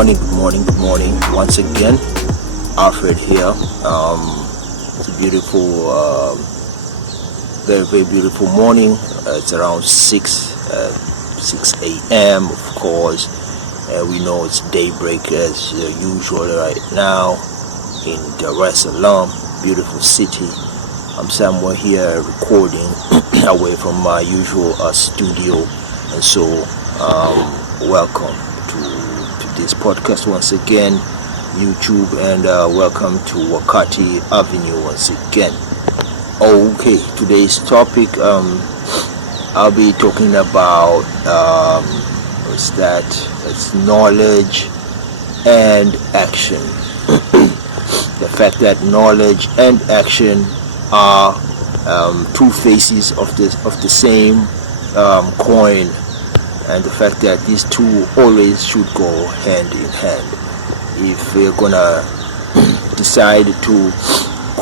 Good morning. Once again, Alfred here. It's a beautiful, very beautiful morning. It's around 6 a.m. Of course, we know it's daybreak as usual right now in Dar es Salaam, beautiful city. I'm somewhere here recording away from my usual studio, and so welcome to this podcast once again, YouTube, and welcome to Wakati Avenue once again. Okay, today's topic, I'll be talking about it's knowledge and action. The fact that knowledge and action are two faces of the same coin, and the fact that these two always should go hand in hand. If we're gonna decide to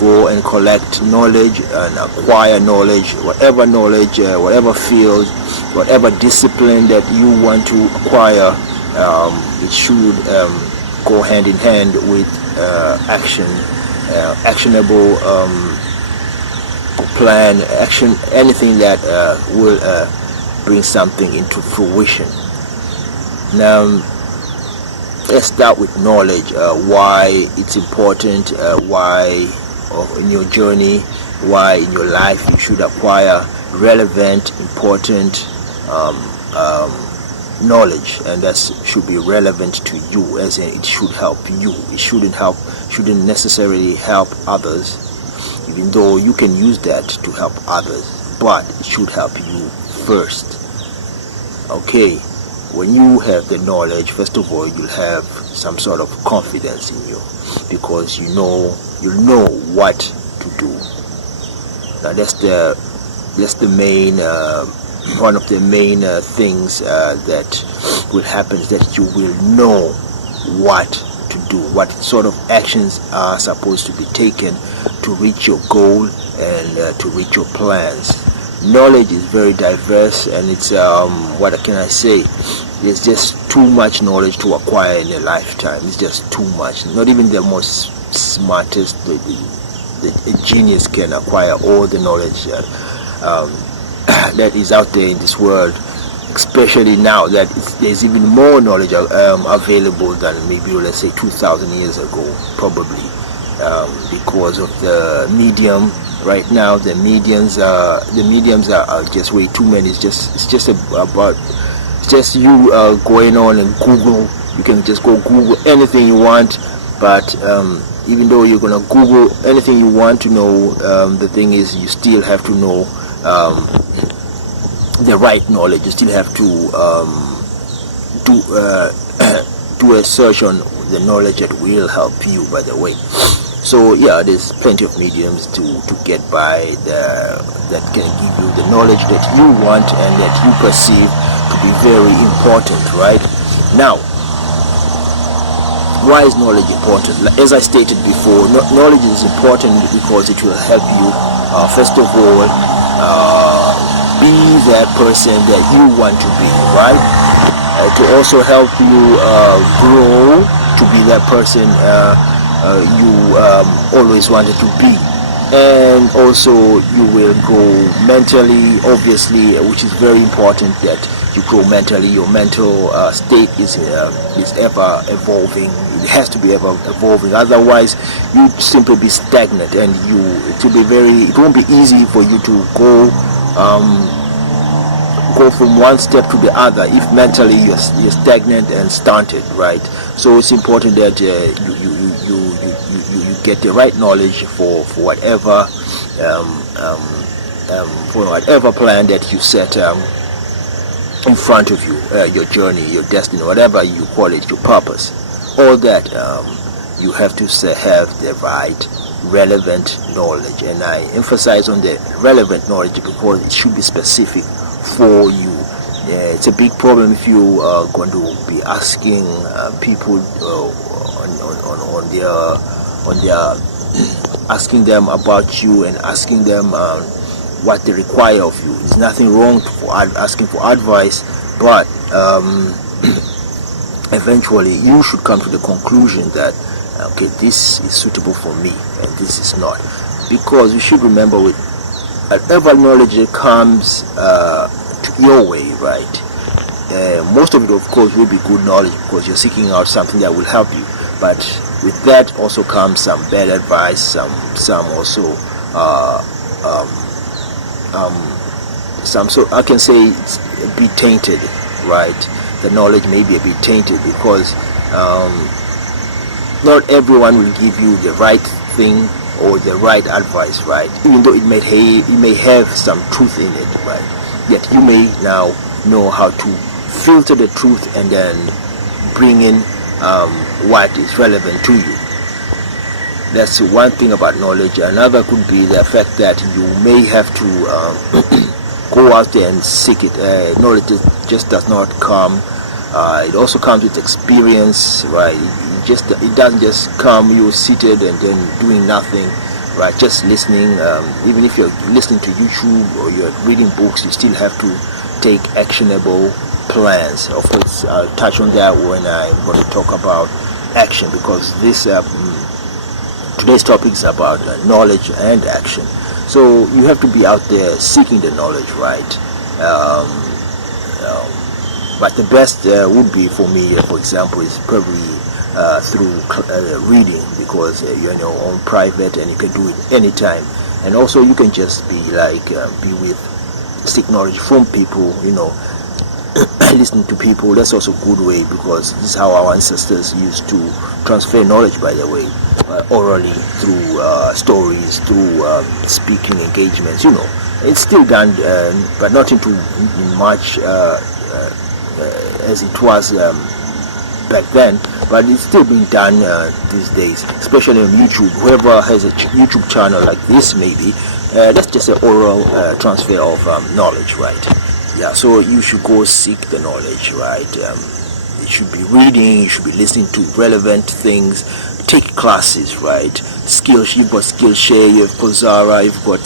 go and collect knowledge and acquire knowledge, whatever field, whatever discipline that you want to acquire, it should go hand in hand with actionable plan, action, anything that will bring something into fruition. Now, let's start with knowledge. Why it's important, why in your journey, why in your life you should acquire relevant, important knowledge, and that should be relevant to you, as in it should help you. It shouldn't necessarily help others, even though you can use that to help others, but it should help you first. Okay, when you have the knowledge, first of all, you'll have some sort of confidence in you, because you'll know what to do. Now that's the main one of the main things that will happen, is that you will know what to do, what sort of actions are supposed to be taken to reach your goal and to reach your plans. Knowledge is very diverse, and it's what can I say? There's just too much knowledge to acquire in a lifetime. It's just too much. Not even the most smartest, the genius can acquire all the knowledge that is out there in this world, especially now that there's even more knowledge available than maybe, let's say, 2,000 years ago, probably, because of the medium. Right now, the mediums are just way too many. It's just you going on and Google. You can just go Google anything you want, but even though you're gonna Google anything you want to know, the thing is, you still have to know the right knowledge. You still have to do a search on the knowledge that will help you, by the way. So yeah, there's plenty of mediums to get by that can give you the knowledge that you want and that you perceive to be very important. Right now, why is knowledge important? As I stated before, knowledge is important because it will help you, first of all, be that person that you want to be, right? To also help you grow to be that person you always wanted to be, and also you will grow mentally, obviously, which is very important that you grow mentally. Your mental state is ever evolving. It has to be ever evolving, otherwise you simply be stagnant, and it won't be easy for you to go from one step to the other if mentally you're stagnant and stunted, right? So it's important that you get the right knowledge for whatever plan that you set in front of you, your journey, your destiny, whatever you call it, your purpose. All that you have to have the right relevant knowledge, and I emphasize on the relevant knowledge because it should be specific for you. It's a big problem if you are going to be asking people on their asking them about you and asking them what they require of you. There's nothing wrong for asking for advice, but eventually you should come to the conclusion that okay, this is suitable for me and this is not. Because you should remember, with whatever knowledge that comes to your way, right, most of it of course will be good knowledge because you're seeking out something that will help you, but with that also comes some bad advice, some also some, so I can say it's a bit tainted, right? The knowledge may be a bit tainted because not everyone will give you the right thing or the right advice, right? Even though it may have some truth in it, right? Yet you may now know how to filter the truth and then bring in what is relevant to you. That's one thing about knowledge. Another could be the fact that you may have to go out there and seek it. Knowledge just does not come. It also comes with experience, right? It doesn't just come, you're seated and then doing nothing, right? Just listening. Even if you're listening to YouTube or you're reading books, you still have to take actionable plans. Of course, I'll touch on that when I'm going to talk about action, because this today's topic is about knowledge and action. So you have to be out there seeking the knowledge, right? But the best would be for me, for example, is probably through reading, because you're in your own private and you can do it anytime. And also you can just be like seek knowledge from people, listening to people. That's also a good way, because this is how our ancestors used to transfer knowledge, by the way, orally, through stories, through speaking engagements. It's still done, but not into much as it was back then, but it's still being done these days, especially on YouTube. Whoever has a YouTube channel like this, maybe that's just an oral transfer of knowledge, right? Yeah, so you should go seek the knowledge, right? You should be reading, you should be listening to relevant things, take classes, right? Skills, you've got Skillshare, you've got Coursera, you've got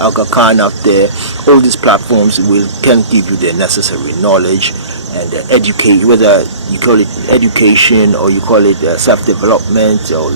Aga Khan out there. All these platforms can give you the necessary knowledge and educate, whether you call it education or you call it self-development or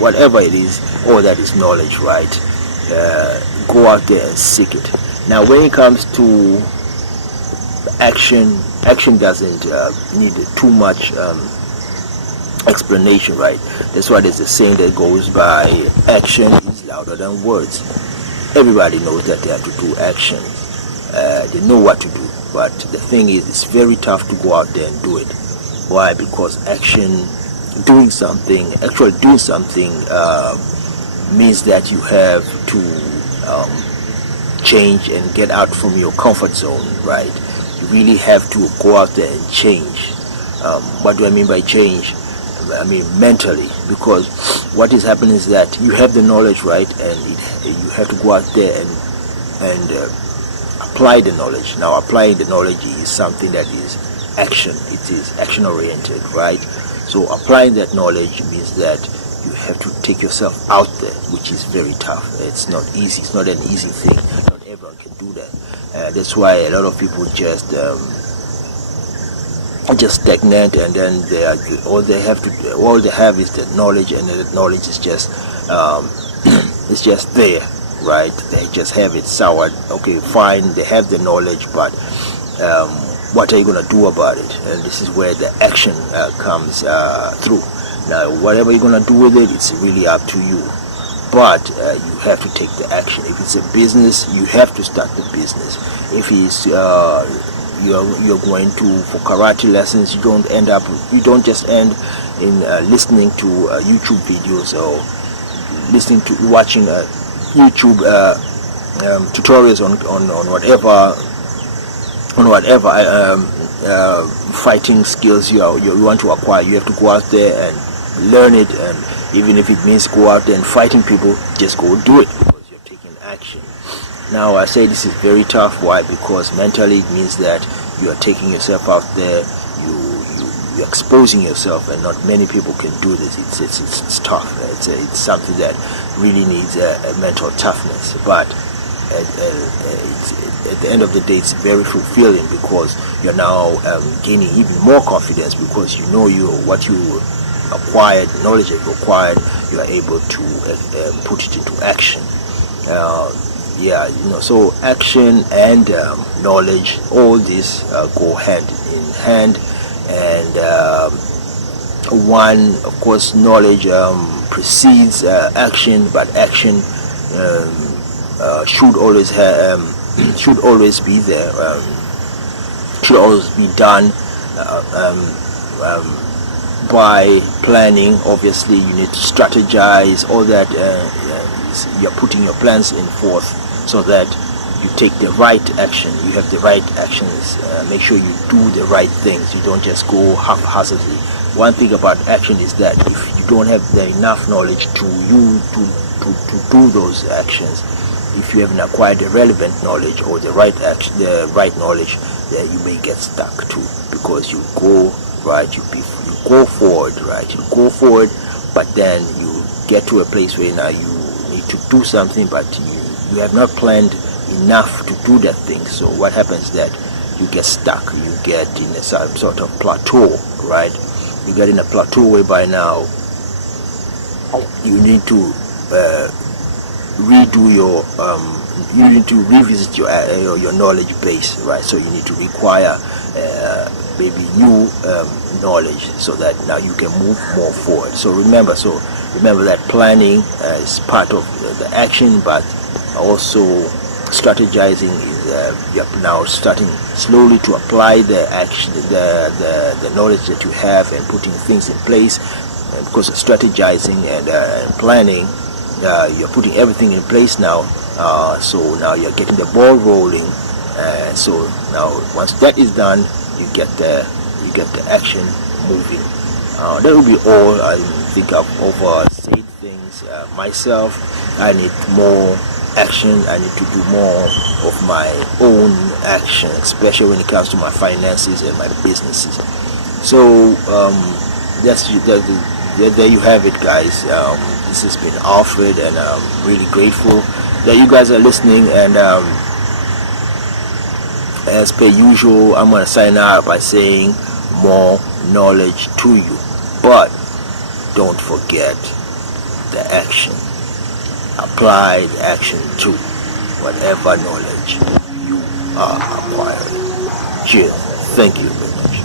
whatever it is, all that is knowledge, right? Go out there and seek it. Now, when it comes to action doesn't need too much explanation, right? That's why there's a saying that goes by, action is louder than words. Everybody knows that they have to do action. They know what to do, but the thing is, it's very tough to go out there and do it. Why? Because actually doing something means that you have to change and get out from your comfort zone, right? You really have to go out there and change. What do I mean by change? I mean mentally, because what is happening is that you have the knowledge, right, and you have to go out there and apply the knowledge. Now, applying the knowledge is something that is action. It is action oriented, right? So applying that knowledge means that you have to take yourself out there, which is very tough. It's not easy. It's not an easy thing. Not everyone can do that. That's why a lot of people just stagnant, and then all they have is the knowledge, and the knowledge is just it's just there, right? They just have it soured. Okay, fine, they have the knowledge, but what are you going to do about it? And this is where the action comes through. Now, whatever you're going to do with it, it's really up to you, but you have to take the action. If it's a business, you have to start the business. If it's you're going for karate lessons, you don't just end in listening to YouTube videos or watching YouTube tutorials on whatever fighting skills you want to acquire. You have to go out there and learn it, and even if it means go out there and fighting people, just go do it, because you're taking action. Now, I say this is very tough. Why? Because mentally it means that you are taking yourself out there, you're exposing yourself, and not many people can do this. It's tough. It's something that really needs a mental toughness. But at the end of the day, it's very fulfilling because you're now gaining even more confidence because you know what you acquired, knowledge that you acquired, you are able to put it into action. So action and knowledge, all these go hand in hand, and one, of course, knowledge precedes action, but action should always should always be there, should always be done by planning. Obviously, you need to strategize all that. You're putting your plans in forth so that you take the right action. You have the right actions. Make sure you do the right things. You don't just go haphazardly. One thing about action is that if you don't have enough knowledge to do those actions, if you haven't acquired the relevant knowledge or the right action, the right knowledge, then you may get stuck too, because you go right, you go forward, right, you go forward, but then you get to a place where now you need to do something, but you have not planned enough to do that thing. So what happens is that you get stuck, you get in a sort of plateau, right? You get in a plateau whereby now you need to redo your you need to revisit your knowledge base, right? So you need to require maybe new knowledge so that now you can move more forward. So remember that planning is part of the action, but also strategizing is you're now starting slowly to apply the action, the knowledge that you have, and putting things in place. And because of strategizing and planning, you're putting everything in place now. So now you're getting the ball rolling. So now once that is done, you get the action moving. That will be all. I think I've oversaid things myself. I need more action. I need to do more of my own action, especially when it comes to my finances and my businesses. So there you have it, guys. This has been Alfred, and I'm really grateful that you guys are listening. And as per usual, I'm going to sign out by saying more knowledge to you, but don't forget the action. Apply the action to whatever knowledge you are acquiring. Cheers. Thank you very much.